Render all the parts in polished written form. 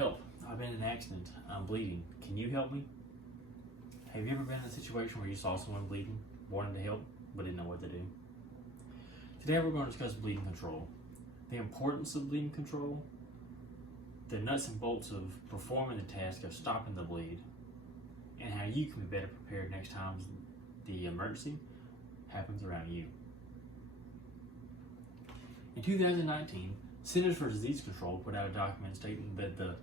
Help, I've been in an accident. I'm bleeding. Can you help me? Have you ever been in a situation where you saw someone bleeding, wanted to help, but didn't know what to do? Today we're going to discuss bleeding control, the importance of bleeding control, the nuts and bolts of performing the task of stopping the bleed, and how you can be better prepared next time the emergency happens around you. In 2019, Centers for Disease Control put out a document stating that the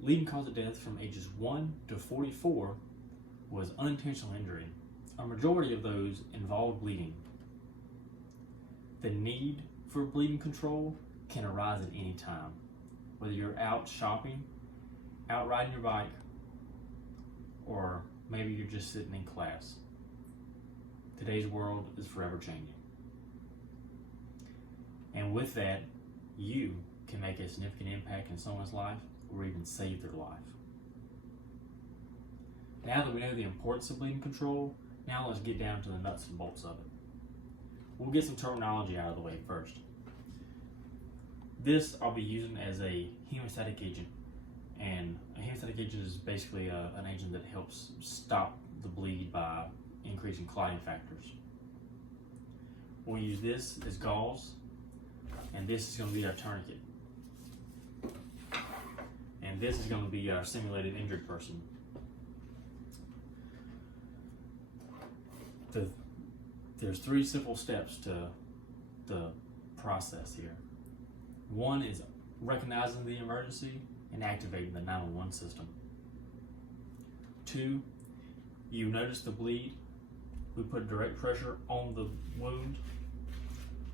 leading cause of death from ages 1 to 44 was unintentional injury. A majority of those involved bleeding. The need for bleeding control can arise at any time, whether you're out shopping, out riding your bike, or maybe you're just sitting in class. Today's world is forever changing. And with that, you can make a significant impact in someone's life or even save their life. Now that we know the importance of bleeding control, now let's get down to the nuts and bolts of it. We'll get some terminology out of the way first. This I'll be using as a hemostatic agent, and a hemostatic agent is basically an agent that helps stop the bleed by increasing clotting factors. We'll use this as gauze, and this is going to be our tourniquet. And this is going to be our simulated injured person. There's 3 simple steps to the process here. One is recognizing the emergency and activating the 911 system. 2, you notice the bleed. We put direct pressure on the wound,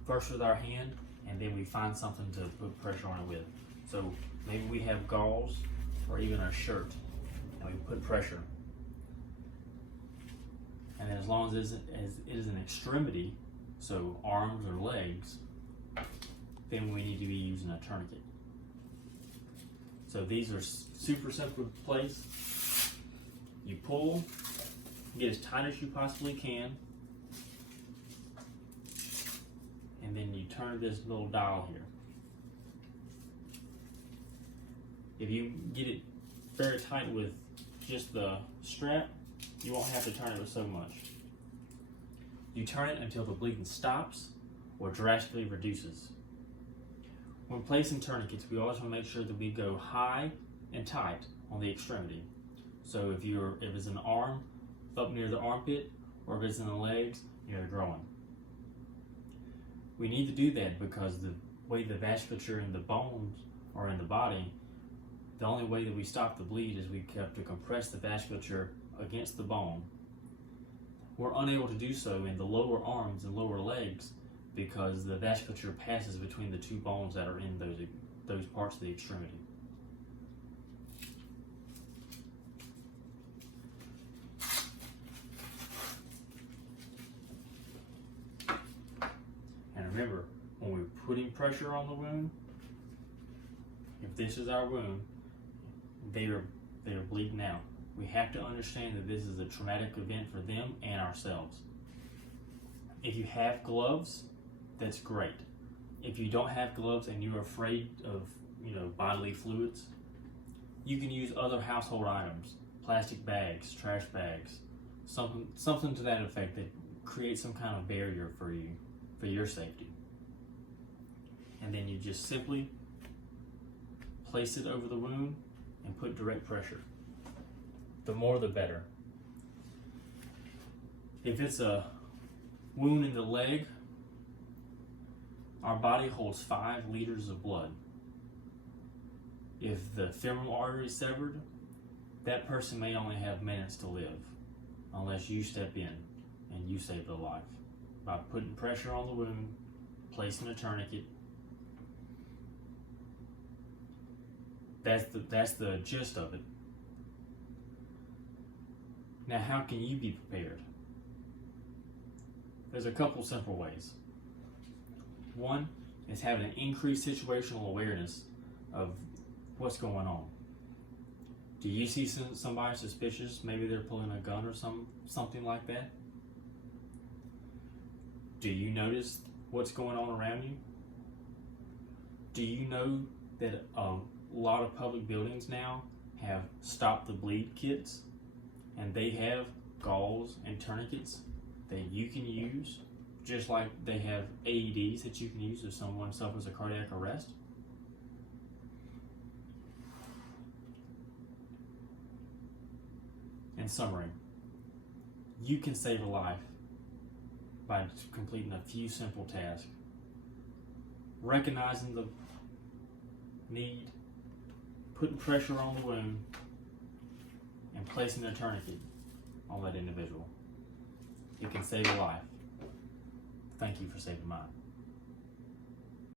first with our hand, and then we find something to put pressure on it with. So maybe we have gauze or even a shirt, and we put pressure. And then as long as it is an extremity, so arms or legs, then we need to be using a tourniquet. So these are super simple to place. You pull, get as tight as you possibly can, and then you turn this little dial here. If you get it very tight with just the strap, you won't have to turn it with so much. You turn it until the bleeding stops or drastically reduces. When placing tourniquets, we always want to make sure that we go high and tight on the extremity. So if it's an arm, up near the armpit, or if it's in the legs, near the groin. We need to do that because the way the vasculature in the bones or in the body, the only way that we stop the bleed is we have to compress the vasculature against the bone. We're unable to do so in the lower arms and lower legs because the vasculature passes between the 2 bones that are in those parts of the extremity. And remember, when we're putting pressure on the wound, if this is our wound, they are bleeding out. We have to understand that this is a traumatic event for them and ourselves. If you have gloves, that's great. If you don't have gloves and you're afraid of bodily fluids, you can use other household items, plastic bags, trash bags, something to that effect that creates some kind of barrier for you, for your safety. And then you just simply place it over the wound and put direct pressure. The more the better. If it's a wound in the leg, our body holds 5 liters of blood. If the femoral artery is severed, that person may only have minutes to live unless you step in and you save their life by putting pressure on the wound, placing a tourniquet. That's the gist of it. Now, how can you be prepared? There's a couple simple ways. One is having an increased situational awareness of what's going on. Do you see somebody suspicious? Maybe they're pulling a gun or something like that. Do you notice what's going on around you? Do you know that a a lot of public buildings now have stop the bleed kits, and they have gauze and tourniquets that you can use, just like they have AEDs that you can use if someone suffers a cardiac arrest. In summary, you can save a life by completing a few simple tasks. Recognizing the need, putting pressure on the wound, and placing a tourniquet on that individual. It can save a life. Thank you for saving mine.